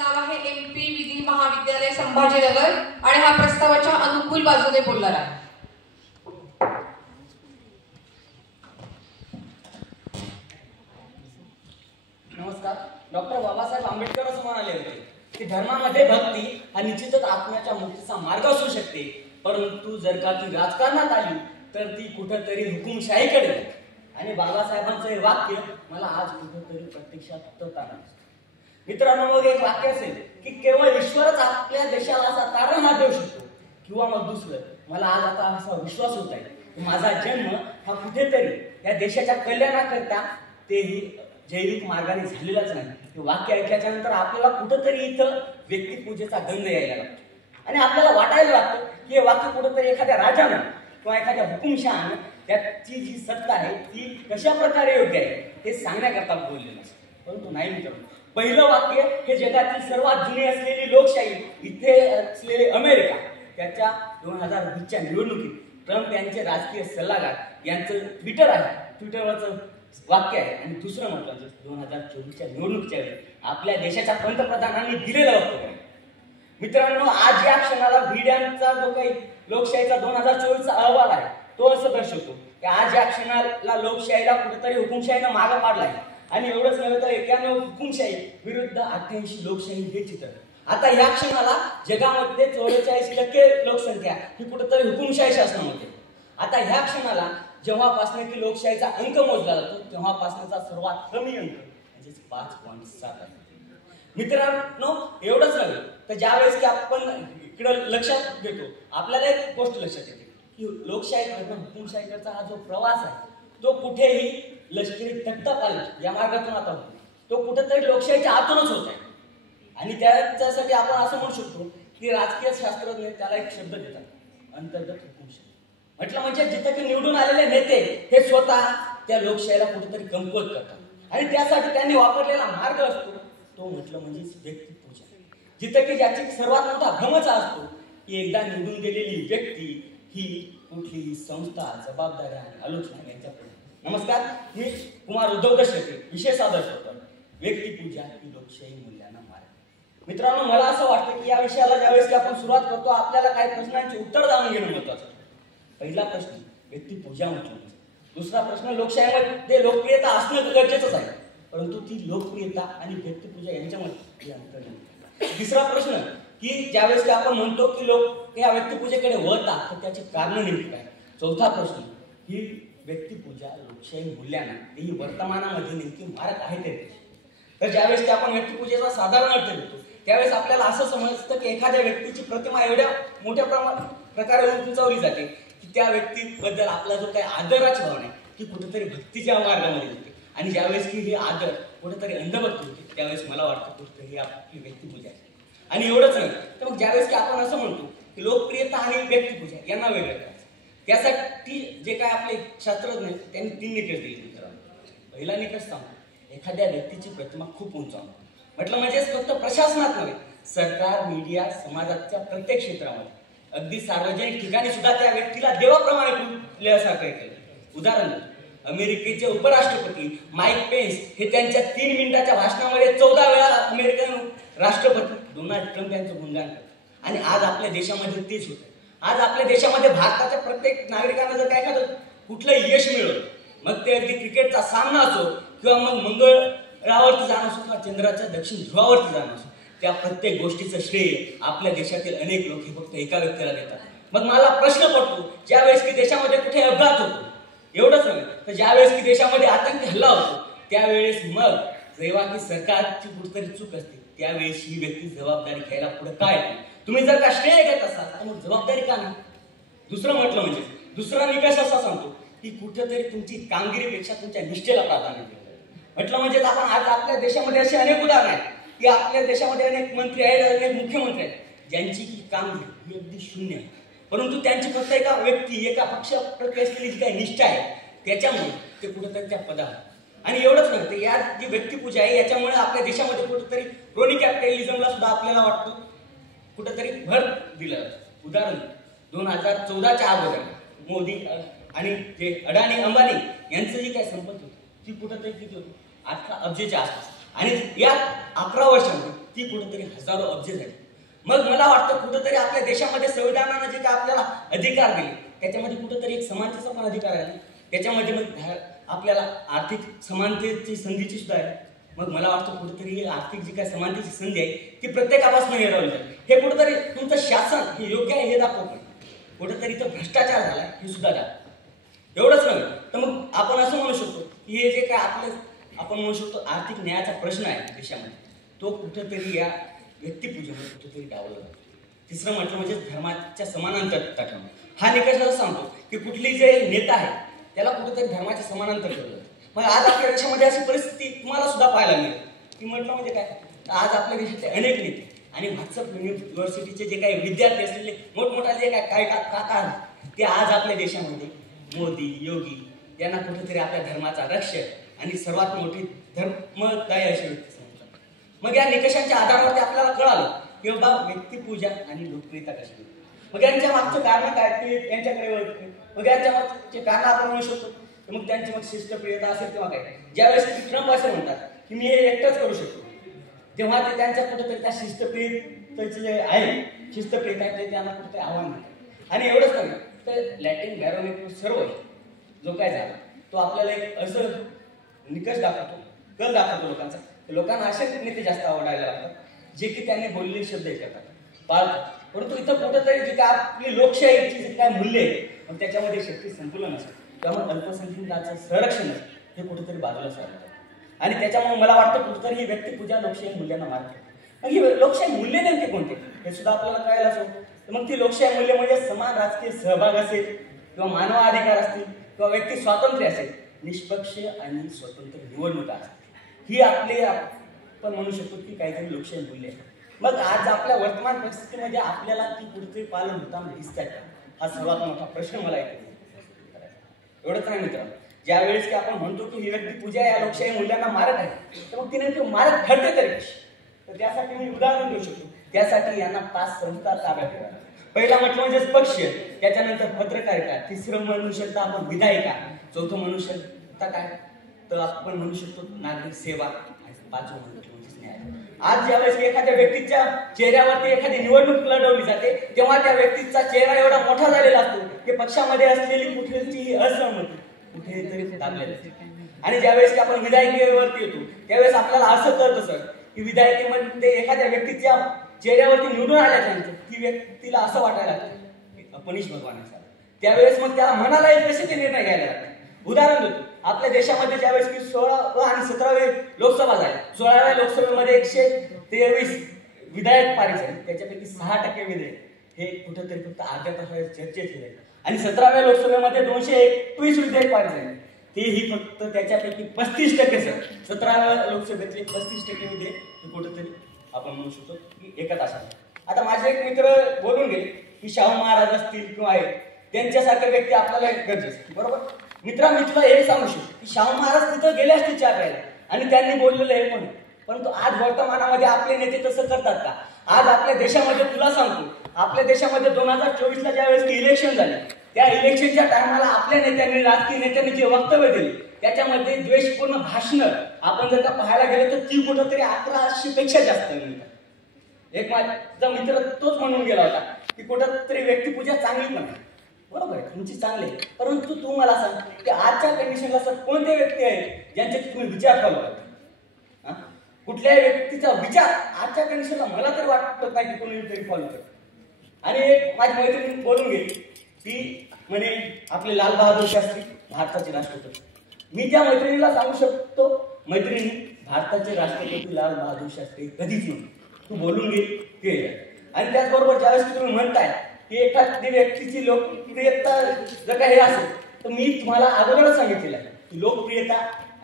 नाव आहे MP विधी महाविद्यालय संभाजीनगर आणि हा प्रस्तावाच्या अनुकूल बाजूने बोलणार आहे. नमस्कार. डॉक्टर बाबासाहेब आंबेडकर असं म्हणाले होते की धर्मामध्ये भक्ती हा निश्चितच आत्म्याच्या मुक्तीचा मार्ग असू शकते, परंतु जर का ती राजकारणात आली तर ती कुठेतरी हुकुमशाहीकडे जाते. आणि बाबासाहेबांचं हे वाक्य मला आज कुठेतरी प्रत्यक्षात उतरताना दिसतं. मित्रांनो, मग एक वाक्य असेल की केवळ ईश्वरच आपल्या देशाला असा तारणहार देऊ शकतो, किंवा मग दुसरं, मला आज आता असा विश्वास होत आहे की माझा जन्म हा कुठेतरी या देशाच्या कल्याणाकरता तेही जैविक मार्गाने झालेलाच नाही. हे वाक्य ऐकल्याच्या नंतर आपल्याला कुठेतरी इथं व्यक्तिपूजेचा गंध यायला लागतो आणि आपल्याला वाटायला लागतं की हे वाक्य कुठेतरी एखाद्या राजानं किंवा एखाद्या हुकुमशहानं त्याची जी सत्ता आहे ती कशा प्रकारे योग्य आहे हे सांगण्याकरता बोललेलं असतं. परंतु नाही मित्रांनो, पहिलं वाक्य हे जगातील सर्वात जुनी असलेली लोकशाही इथे असलेले अमेरिका, त्याच्या 2020च्या निवडणुकीत ट्रम्प यांचे राजकीय सल्लागार यांचं ट्विटर आहे, ट्विटरवरचं वाक्य आहे. आणि दुसरं म्हटलं तर 2024च्या निवडणुकीच्या वेळी आपल्या देशाच्या पंतप्रधानांनी दिलेलं वक्तव्य आहे. मित्रांनो, आज या क्षणाला भिड्यांचा जो काही लोकशाहीचा 2024चा अहवाल आहे तो असं दर्शवतो की आज या क्षणाला लोकशाहीला कुठेतरी हुकुमशाहीनं मागं पाडला आहे. आणि एवढंच नव्हे तर 91 हुकुमशाही विरुद्ध 88 लोकशाही हे चित्र. आता या क्षणाला जगामध्ये 44% लोकसंख्या ही कुठेतरी हुकुमशाही शासनामध्ये. आता ह्या क्षणाला जेव्हापासून की लोकशाहीचा अंक मोजला जातो तेव्हापासूनचा सर्वात कमी अंक म्हणजे 5.7 आहे. मित्रांनो, एवढंच नव्हे तर ज्यावेळेस की आपण इकडं लक्षात घेतो आपल्याला एक गोष्ट लक्षात येते की लोकशाहीकडनं हुकुमशाहीकडचा हा जो प्रवास आहे तो कुठेही लष्करी तख्तापाल या मार्गातून आता होतो, तो कुठेतरी लोकशाहीच्या आतूनच होत आहे. आणि त्याच्यासाठी आपण असं म्हणू शकतो की राजकीय शास्त्रज्ञ त्याला एक शब्द देतात, अंतर्गत हुकुमशाही. म्हटलं म्हणजे जिथे की निवडून आलेले नेते हे स्वतः त्या लोकशाहीला कुठेतरी कमकुवत करतात आणि त्यासाठी त्यांनी वापरलेला मार्ग असतो तो म्हटलं म्हणजे व्यक्तिपूजा. जिथे की ज्याची सर्वात मोठा भ्रमच असतो की एकदा निवडून गेलेली व्यक्ती ही कुठलीही संस्था, जबाबदाऱ्या आणि आलोचना यांच्यापुढे. नमस्कार, मी कुमार उद्धव दशरथे विषय सादर करतो, व्यक्तिपूजा ही लोकशाही मूल्यांना मार्ग. मित्रांनो, मला असं वाटतं की या विषयाला ज्यावेळेस की आपण सुरुवात करतो आपल्याला काही प्रश्नांची उत्तर जाणून घेणं महत्त्वाचं. पहिला प्रश्न व्यक्तिपूजा म्हटलं. दुसरा प्रश्न लोकशाहीमध्ये लोकप्रियता असणं गरजेचंच आहे, परंतु ती लोकप्रियता आणि व्यक्तिपूजा यांच्यामध्ये अंतर नाही. तिसरा प्रश्न की ज्यावेळेस की आपण म्हणतो की लोक या व्यक्तिपूजेकडे वळतात तर त्याचे कारण नेमके काय. चौथा प्रश्न ही व्यक्तिपूजा लोकशाही मूल्यांना तेही वर्तमानामध्ये नेमकी मारक आहे ते. तर ज्यावेळेस की आपण व्यक्तिपूजेचा साधारण अर्थ घेतो त्यावेळेस आपल्याला असं समजतं की एखाद्या व्यक्तीची प्रतिमा एवढ्या मोठ्या प्रकारे उंचावली जाते की त्या व्यक्तीबद्दल आपला जो काही आदराची भावना आहे ती कुठेतरी भक्तीच्या मार्गामध्ये होते. आणि ज्यावेळेस की हे आदर कुठेतरी अंधभक्ती होते त्यावेळेस मला वाटतं कुठेतरी आपली व्यक्तिपूजा आहे. आणि एवढंच नाही तर मग ज्यावेळेस की आपण असं म्हणतो की लोकप्रियता आणि व्यक्तिपूजा यांना वेगळं करायचं, त्यासाठी जे काय आपले शास्त्रज्ञ त्यांनी 3 निकष दिले. पहिला निकष सांगतो, एखाद्या व्यक्तीची प्रतिमा खूप उंचावणं. म्हटलं म्हणजे फक्त प्रशासनात नव्हे, सरकार, मीडिया, समाजाच्या प्रत्येक क्षेत्रामध्ये अगदी सार्वजनिक ठिकाणी सुद्धा त्या व्यक्तीला देवाप्रमाणे पूजल्यासारखं केलं. उदाहरण, अमेरिकेचे उपराष्ट्रपती माईक पेन्स हे त्यांच्या 3 मिनिटाच्या भाषणामध्ये 14 वेळा अमेरिकन राष्ट्रपती डोनाल्ड ट्रम्प यांचं गुणगान करतात. आणि आज आपल्या देशामध्ये तेच होतं. आज आपल्या देशामध्ये भारताच्या प्रत्येक नागरिकांना जर काय एखादं कुठलंही यश मिळवलं, मग ते अगदी क्रिकेटचा सामना असो किंवा मग मंगळावरती जाणं असो किंवा चंद्राच्या दक्षिण ध्रुवावरती जाणं असो, त्या प्रत्येक गोष्टीचं श्रेय आपल्या देशातील अनेक लोक हे फक्त एका व्यक्तीला देतात. मग मला प्रश्न पडतो, ज्यावेळेस की देशामध्ये कुठे अपघात होतो, एवढंच नव्हे तर ज्यावेळेस की देशामध्ये आतंकी हल्ला होतो त्यावेळेस मग जेव्हा की सरकारची कुठेतरी चूक असते त्यावेळेस ही व्यक्ती जबाबदारी घ्यायला पुढे काय येते. तुम्ही जर का श्रेय घेत असाल तर मग जबाबदारी का नाही. दुसरं म्हटलं म्हणजे दुसरा निकष असा सांगतो की कुठेतरी तुमची कामगिरीपेक्षा तुमच्या निष्ठेला प्राधान्य दिलं. म्हटलं म्हणजे आपण आज आपल्या देशामध्ये असे अनेक उदाहरण आहेत की आपल्या देशामध्ये अनेक मंत्री आहेत, अनेक मुख्यमंत्री आहेत ज्यांची की कामगिरी ही अगदी शून्य आहे, परंतु त्यांची फक्त एका व्यक्ती, एका पक्षाप्रती असलेली जी काही निष्ठा आहे त्याच्यामुळे ते कुठेतरी त्या पदावर. आणि एवढंच नव्हे तर या जी व्यक्तिपूजा आहे याच्यामुळे आपल्या देशामध्ये कुठेतरी क्रोनी कॅपिटलिझमला सुद्धा आपल्याला वाटतं कुठेतरी भर दिलं. उदाहरण 2014च्या अगोदर मोदी आणि जे अडाणी अंबानी यांचं जी काही संपत्ती होती ती कुठेतरी किती होती 18 अब्जच्या आसपास. आणि या 11 वर्षांमध्ये ती कुठेतरी हजारो अब्ज झाली. मग मला वाटतं कुठेतरी आपल्या देशामध्ये संविधानानं जे काय आपल्याला अधिकार दिले त्याच्यामध्ये कुठेतरी एक समानतेचा पण अधिकार आहे. त्याच्यामध्ये मग आपल्याला आर्थिक समानतेची संधीची सुद्धा आहे. मग मला वाटतं कुठेतरी आर्थिक जी काय समानतेची संधी आहे ती प्रत्येकापासून मिळवली जाते. हे कुठेतरी तुमचं शासन हे योग्य आहे हे दाखवत नाही. कुठेतरी तो भ्रष्टाचार झाला हे सुद्धा दाखवत. एवढंच नव्हे तर मग आपण असं म्हणू शकतो की हे जे काय आपण म्हणू शकतो आर्थिक न्यायाचा प्रश्न आहे देशामध्ये तो कुठेतरी या व्यक्तिपूजेमध्ये कुठेतरी डावला जातो. तिसरं म्हटलं म्हणजे धर्माच्या समानांतरता ठेवणं. हा निकष असं सांगतो की कुठली जे नेता आहे त्याला कुठेतरी धर्माच्या समानांतर ठेवलं जातं. मग आज आपल्या देशामध्ये अशी परिस्थिती तुम्हाला सुद्धा पाहायला मिळेल की म्हटलं म्हणजे काय आज आपल्या देशातले अनेक नेते आणि व्हॉट्सअप युनिव्हर्सिटीचे जे काही विद्यार्थी असलेले मोठमोठाले जे काय काका ते आज आपल्या देशामध्ये मोदी योगी यांना कुठेतरी आपल्या धर्माचा रक्षक आणि सर्वात मोठी धर्मदायी अशी व्यक्ती समजतात. मग या निकषांच्या आधारावरती आपल्याला कळालं की बाबा व्यक्तिपूजा आणि लोकप्रियता कशी. मग यांच्या मागचं कारण काय ते यांच्याकडे वळते. मग यांच्या मागचे कारण आपण म्हणू शकतो मग त्यांची मग शिस्तप्रियता असेल किंवा काय. ज्यावेळेस ट्रम्प असे म्हणतात की मी हे एकटंच करू शकतो तेव्हा ते त्यांच्या कुठेतरी त्या शिस्तप्रियतेचे जे आहे शिस्तप्रियता आहे ते त्यांना कुठेतरी आव्हान देतात. आणि एवढंच नाही तर लॅटिन बॅरोमीटर सर्व जो काय झाला तो आपल्याला एक असं निकष दाखवतो कल दाखवतो लोकांचा. लोकांना असे नेते जास्त आवडायला लागतात जे की त्यांनी बोललेले शब्द हे करतात पाळतात. परंतु इथं कुठेतरी जे काय आपली लोकशाहीची जे काय मूल्य आहे मग त्याच्यामध्ये शक्ती संतुलन असेल त्यामुळे अल्पसंख्याकांचं संरक्षण हे कुठेतरी बाजूला सारलं. आणि त्याच्यामुळे मला वाटतं कुठेतरी ही व्यक्तिपूजा लोकशाही मूल्यांना मारते. मग ही लोकशाही मूल्य नेमके कोणते हे सुद्धा आपल्याला कळायलाच हवं. तर मग ती लोकशाही मूल्य म्हणजे समान राजकीय सहभाग असेल किंवा मानवाधिकार असतील किंवा व्यक्ती स्वातंत्र्य असेल निष्पक्ष आणि स्वतंत्र निवडणुका असतील ही आपले आपण म्हणू शकतो की काहीतरी लोकशाही मूल्य आहे. मग आज आपल्या वर्तमान परिस्थितीमध्ये आपल्याला ती कुठेतरी पालन होताना दिसतात का हा सर्वात मोठा प्रश्न मला येतो. एवढंच नाही मित्रांनो ज्यावेळेस की आपण म्हणतो की ही व्यक्तिपूजा या लोकशाही मूल्यांना मारत आहे तर मग ती नेमकी मारत ठरते तरी तर त्यासाठी मी उदाहरण देऊ शकतो. त्यासाठी यांना 5 संस्था ताब्यात ठेवा. पहिला म्हटलं म्हणजे पक्ष त्याच्यानंतर पत्रकारिता तिसरं म्हणू शकता आपण विधायिका चौथं म्हणू शकता काय तर आपण म्हणू शकतो नागरिक सेवा आणि 5वं म्हणजे न्याय. आज ज्यावेळेस एखाद्या व्यक्तीच्या चेहऱ्यावरती एखादी निवडणूक लढवली जाते तेव्हा त्या व्यक्तीचा चेहरा एवढा मोठा झालेला असतो की पक्षामध्ये असलेली कुठलीही असहमती कुठेतरी दाबलेली असते. आणि ज्यावेळेस की आपण विधायिकेवरती येतो त्यावेळेस आपल्याला असं कळतं सर की विधायिकेमध्ये एखाद्या व्यक्तीच्या चेहऱ्यावरती निवडून आल्याच्यानंतर ती व्यक्तीला असं वाटायला लागतं की अपनिश भगवान आहे. त्यावेळेस मग त्या मनाला एक कसे ते निर्णय घ्यायला लागतात. उदाहरण देतो आपल्या देशामध्ये ज्यावेळेस की 16 आणि 17वे लोकसभा झाली 16व्या लोकसभेमध्ये 123 विधायक पारित झाले त्याच्यापैकी 6% विधेयक हे कुठेतरी फक्त अर्ध्या तासाच्या चर्चेत झाले आणि 17व्या लोकसभेमध्ये 221 विधेयक पारित झाले तेही फक्त त्याच्यापैकी 35% सर 17व्या लोकसभेतले 35% विधेयक हे कुठेतरी आपण म्हणू शकतो की एका तासात. आता माझे एक मित्र बोलून गेले की शाहू महाराज असतील किंवा आहे त्यांच्यासारख्या व्यक्ती आपल्याला गरजेचं बरोबर. मित्रा मी तुला हे सांगू शकतो की शाहू महाराज तिथं गेले असतील चहा प्यायला आणि त्यांनी बोललेलं आहे पण परंतु आज वर्तमानामध्ये आपले नेते तसं करतात का. आज आपल्या देशामध्ये तुला सांगतो आपल्या देशामध्ये 2024ला ज्यावेळेस इलेक्शन झाले त्या इलेक्शनच्या टायमाला आपल्या नेत्यांनी राजकीय नेत्यांनी जे वक्तव्य दिले त्याच्यामध्ये द्वेषपूर्ण भाषणं आपण जर का पाहायला गेलो तर ती कुठंतरी 1100 पेक्षा जास्त मिळतात. एक माझा मित्र तोच म्हणून गेला होता की कुठंतरी व्यक्तिपूजा चांगली पण आहे बरोबर आहे तुमची चांगली आहे परंतु तू मला सांग की आजच्या कंडिशनला सर कोणते व्यक्ती आहेत ज्यांचे तुम्ही विचार फॉलो करता. कुठल्याही व्यक्तीचा विचार आजच्या कंडिशनला मला तरी वाटत नाही की कोणी तरी फॉलो करतो. आणि एक माझी मैत्रीण बोलून गेली ती म्हणे आपले लाल बहादूर शास्त्री भारताचे राष्ट्रपती. मी त्या मैत्रिणीला सांगू शकतो मैत्रिणी भारताचे राष्ट्रपती लाल बहादूर शास्त्री कधीच नाही तू बोलून गेली. आणि त्याचबरोबर ज्यावेळेस तुम्ही म्हणताय की एखादी व्यक्तीची लोकप्रियता जर काही हे असेल तर मी तुम्हाला अगोदरच सांगितलेलं आहे की लोकप्रियता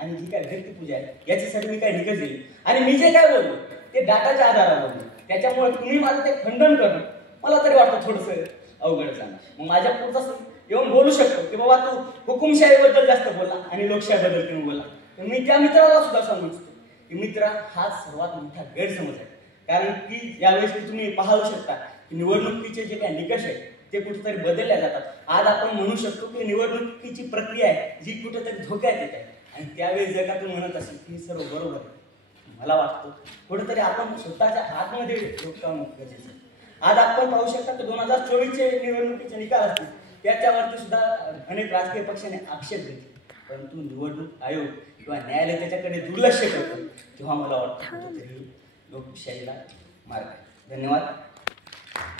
आणि जी काय व्यक्तिपूजा आहे याच्यासाठी मी काय निकष दिले आणि मी जे काय बोललो ते डाटाच्या आधारावर बोललो. त्याच्यामुळे तुम्ही माझं ते खंडन करणं मला तरी वाटतं थोडंसं अवघड जाणं. मग माझ्या पुढचा येऊन बोलू शकतो की बाबा तू हुकुमशाहीबद्दल जास्त बोला आणि लोकशाहीबद्दल तुम्ही बोला. तर मी त्या मित्राला सुद्धा सांगू शकतो की मित्रा हा सर्वात मोठा गैरसमज आहे. कारण की यावेळेस तुम्ही पाहू शकता की निवडणुकीचे जे काही निकष आहेत ते कुठेतरी बदलल्या जातात. आज आपण म्हणू शकतो की निवडणुकीची प्रक्रिया आहे जी कुठेतरी धोक्यात येत आहे आणि त्यावेळेस जर का तुम्ही म्हणत असेल की सर्व बरोबर आहे मला वाटतं कुठेतरी आपण स्वतःच्या आतमध्ये डोकावणं गरजेचं आहे. आज आपण पाहू शकता की 2024चे निवडणुकीचे निकाल असतील त्याच्यावरती सुद्धा अनेक राजकीय पक्षाने आक्षेप घेतले, परंतु निवडणूक आयोग किंवा न्यायालय त्याच्याकडे दुर्लक्ष करतं, तेव्हा मला वाटतं कुठेतरी लोकशाहीला मार्ग आहे. धन्यवाद.